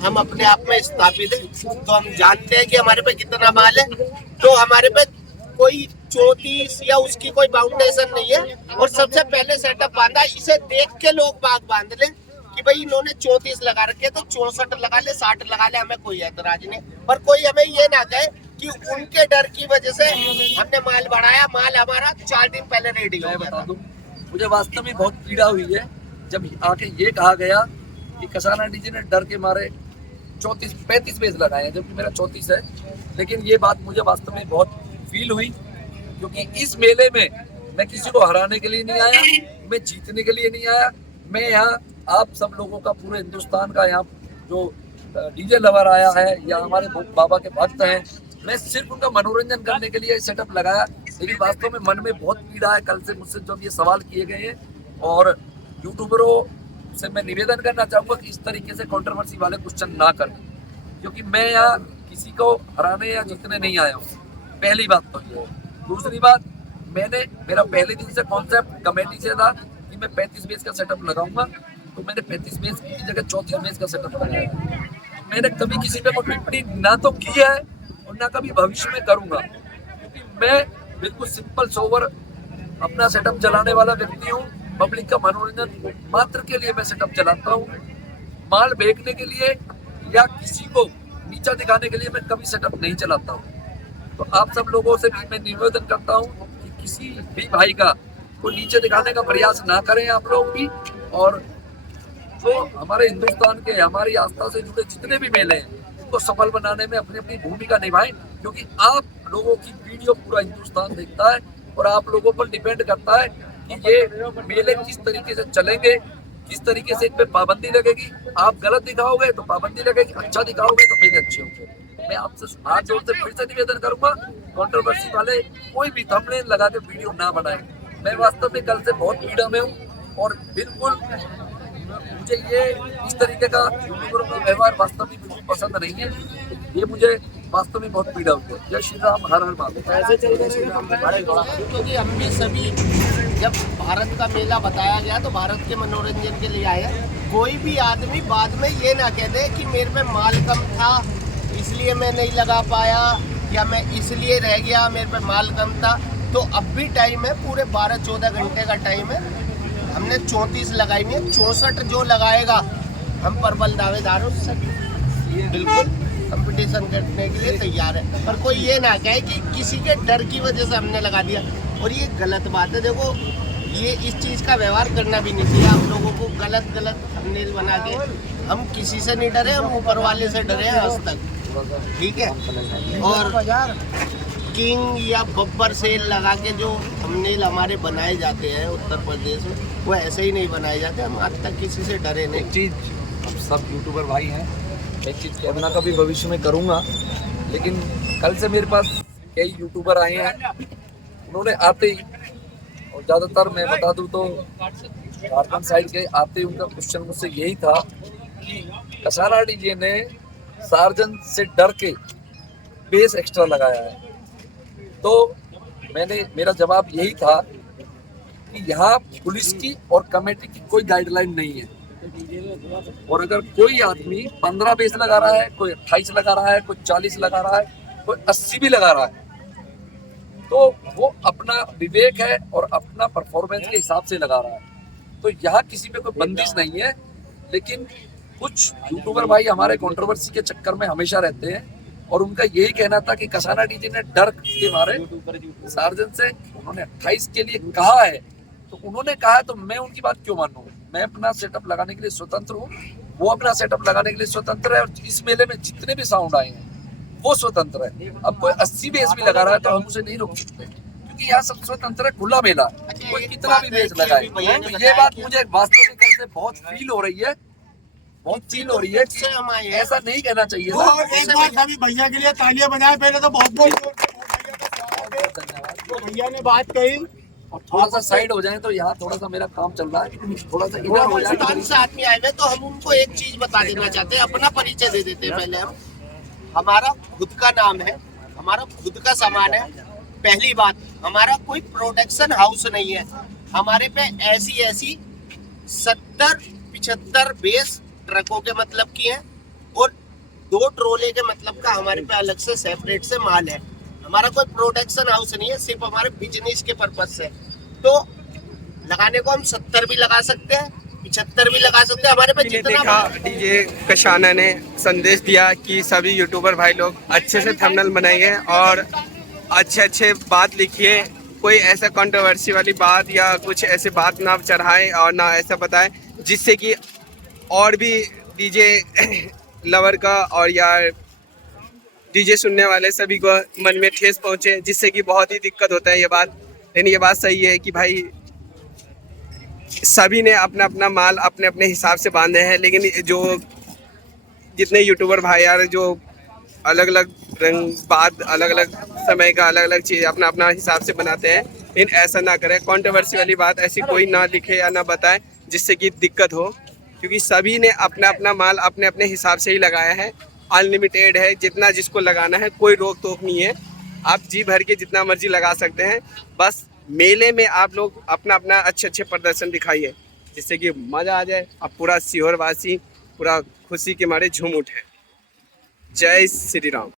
हम अपने आप में स्थापित है, तो हम जानते हैं कि हमारे पे कितना माल है। तो हमारे पे कोई 34 या उसकी कोई बाउंडेशन नहीं है। और सबसे पहले सेटअप बांधा, इसे देख के लोग बाग बांध ले कि भाई इन्होंने 34 लगा रखे तो 64 लगा ले, 60 लगा ले, हमें कोई ऐतराज नहीं। पर कोई हमें ये ना कहे कि उनके डर की वजह से हमने माल बढ़ाया। माल हमारा 4 दिन पहले रेडी हो गया था। मुझे वास्तव में बहुत पीड़ा हुई है जब आके ये कहा गया कि कसाना डीजे ने डर के मारे 34-35 पेज लगाए हैं, जबकि मेरा 34 है। लेकिन ये बात मुझे वास्तव में बहुत फील हुई, क्योंकि इस मेले में मैं किसी को हराने के लिए नहीं आया, मैं जीतने के लिए नहीं आया। मैं यहाँ आप सब लोगों का, पूरे हिंदुस्तान का यहाँ जो डीजे लवर आया है या हमारे बाबा के भक्त हैं, मैं सिर्फ उनका मनोरंजन करने के लिए सेटअप लगाया। लेकिन वास्तव में मन में बहुत पीड़ा है कल से मुझसे जब ये सवाल किए गए हैं। और यूट्यूबरों से मैं निवेदन करना चाहूँगा कि इस तरीके से कंट्रोवर्सी वाले क्वेश्चन ना करें, क्योंकि मैं यहाँ किसी को हराने या जीतने नहीं आया हूँ। पहली बात तो ये है। दूसरी बात, मेरा पहले दिन से कॉन्सेप्ट कमेटी से था कि मैं 35 बेस का सेटअप लगाऊंगा, तो मैंने 35 बेस की जगह 34 बेस का सेटअप लगाया। मैंने कभी किसी पे कोई टिप्पणी ना तो की है और ना कभी भविष्य में करूंगा, क्योंकि मैं बिल्कुल सिंपल सोवर अपना सेटअप चलाने वाला व्यक्ति हूँ। पब्लिक का मनोरंजन मात्र के लिए मैं सेटअप चलाता हूँ। माल बेचने के लिए या किसी को नीचा दिखाने के लिए मैं कभी सेटअप नहीं चलाता हूँ। तो आप सब लोगों से भी मैं निवेदन करता हूँ कि किसी भी भाई का को नीचे दिखाने का प्रयास ना करें आप लोग भी। और जो हमारे हिंदुस्तान के, हमारी आस्था से जुड़े जितने भी मेले हैं, उनको सफल बनाने में अपनी अपनी भूमिका निभाएं, क्योंकि आप लोगों की वीडियो पूरा हिंदुस्तान देखता है और आप लोगों पर डिपेंड करता है कि ये मेले किस तरीके से चलेंगे, किस तरीके से इन पे पाबंदी लगेगी। आप गलत दिखाओगे तो पाबंदी लगेगी, अच्छा दिखाओगे तो मेले अच्छे होंगे। मैं आपसे हाथ जोड़ से फिर से निवेदन करूंगा, कंट्रोवर्सी वाले कोई भी थंबनेल लगा के वीडियो ना बनाए। मैं वास्तव में कल से बहुत पीड़ा में हूँ और बिल्कुल मुझे ये इस तरीके का यूट्यूबरों का व्यवहार वास्तव में बिल्कुल पसंद नहीं है। ये मुझे वास्तव में बहुत पीड़ा हुई है। जय श्री राम, हर हर महादेव। ऐसे चल रहे क्योंकि हम भी सभी जब भारत का मेला बताया गया तो भारत के मनोरंजन के लिए आए। कोई भी आदमी बाद में ये ना कह दे कि मेरे पे माल कम था इसलिए मैं नहीं लगा पाया या मैं इसलिए रह गया, मेरे पे माल कम था। तो अब भी टाइम है, पूरे 12-14 घंटे का टाइम है। हमने 34 लगाई है, 64 जो लगाएगा हम प्रबल दावेदार उससे बिल्कुल कंपटीशन करने के लिए तैयार है। पर कोई ये ना कहे कि किसी के डर की वजह से हमने लगा दिया, और ये गलत बात है। देखो, ये इस चीज़ का व्यवहार करना भी नहीं चाहिए आप लोगों को। गलत थंबनेल बना के हम किसी से नहीं डरे, हम ऊपर वाले से डरे हैं आज तक, ठीक है। और किंग या बब्बर सेल लगा के जो थंबनेल हमारे बनाए जाते हैं उत्तर प्रदेश में, वो ऐसे ही नहीं बनाए जाते। हम आज तक किसी से डरे नहीं। एक चीज़, हम सब यूट्यूबर भाई हैं, एक चीज़ कहना कभी भविष्य में करूँगा। लेकिन कल से मेरे पास कई यूट्यूबर आए हैं, उन्होंने आते ही, और ज़्यादातर मैं बता दूँ तो झारखंड साइड के आते ही उनका क्वेश्चन मुझसे यही था कि कसाना डीजे ने सार्जन से डर के बेस एक्स्ट्रा लगाया है। तो मेरा जवाब यही था कि यहाँ पुलिस की और कमेटी की कोई गाइडलाइन नहीं है। और अगर कोई आदमी 15 बेस लगा रहा है, कोई 28 लगा रहा है, कोई 40 लगा रहा है, कोई 80 भी लगा रहा है, तो वो अपना विवेक है और अपना परफॉर्मेंस के हिसाब से लगा रहा है। तो यहाँ किसी पे कोई बंदिश नहीं है। लेकिन कुछ यूट्यूबर भाई हमारे कंट्रोवर्सी के चक्कर में हमेशा रहते हैं, और उनका यही कहना था कि कसाना डीजे ने डर के मारे सार्जन से, उन्होंने 28 के लिए कहा है, तो उन्होंने कहा तो मैं उनकी बात क्यों मानूं। मैं अपना सेटअप लगाने के लिए स्वतंत्र हूँ, वो अपना सेटअप लगाने के लिए स्वतंत्र है, और इस मेले में जितने भी साउंड आए हैं वो स्वतंत्र है। अब कोई 80 बेस भी लगा रहा है तो हम उसे नहीं रोक सकते, क्योंकि यहाँ सब स्वतंत्र है, खुला मेला, कोई कितना भी बेस लगाए। तो ये बात मुझे वास्तविक से बहुत फील हो रही है, बहुत फील हो रही है कि ऐसा नहीं कहना चाहिए था। एक बार सभी भैया के लिए तालियां बजाएं पहले तो। बहुत भैया ने बात कही। और थोड़ा सा साइड हो जाए तो यहाँ थोड़ा सा मेरा काम चल रहा है, थोड़ा सा इधर हो जाए। से आदमी आए हुए तो हम उनको एक चीज बता देना चाहते हैं, अपना परिचय दे देते हैं पहले हम। हमारा खुद का नाम है, हमारा खुद का सामान है। पहली बात, हमारा कोई प्रोडक्शन हाउस नहीं है। हमारे पे ऐसी 70-75 बेस ट्रकों के मतलब की हैं, और 2 ट्रोले के मतलब का हमारे पे अलग से सेपरेट से माल है। हमारा कोई प्रोडक्शन हाउस नहीं है, सिर्फ हमारे बिजनेस के पर्पज से। तो लगाने को हम 70 भी लगा सकते हैं, 75 भी लगा सकते हैं, हमारे पे ने जितना देखा डीजे कशाना ने संदेश दिया कि सभी यूट्यूबर भाई लोग अच्छे से थंबनेल बनाइए और अच्छे बात लिखिए, कोई ऐसा कंट्रोवर्सी वाली बात या कुछ ऐसी बात ना चढ़ाएं और ना ऐसा बताएं जिससे कि और भी डीजे लवर का और या डीजे सुनने वाले सभी को मन में ठेस पहुंचे, जिससे कि बहुत ही दिक्कत होता है ये बात। लेकिन ये बात सही है कि भाई सभी ने अपना अपना माल अपने अपने हिसाब से बांधे हैं, लेकिन जो जितने यूट्यूबर भाई यार जो अलग अलग रंग बात अलग अलग समय का अलग अलग चीज़ अपना अपना हिसाब से बनाते हैं, लेकिन ऐसा ना करें। कंट्रोवर्सी वाली बात ऐसी कोई ना लिखे या ना बताए जिससे कि दिक्कत हो, क्योंकि सभी ने अपना अपना माल अपने अपने हिसाब से ही लगाया है। अनलिमिटेड है, जितना जिसको लगाना है, कोई रोक टोक नहीं है। आप जी भर के जितना मर्जी लगा सकते हैं, बस मेले में आप लोग अपना अपना अच्छे प्रदर्शन दिखाइए जिससे कि मज़ा आ जाए। अब पूरा सीहोर वासी पूरा खुशी के मारे झूम उठे। जय श्री राम।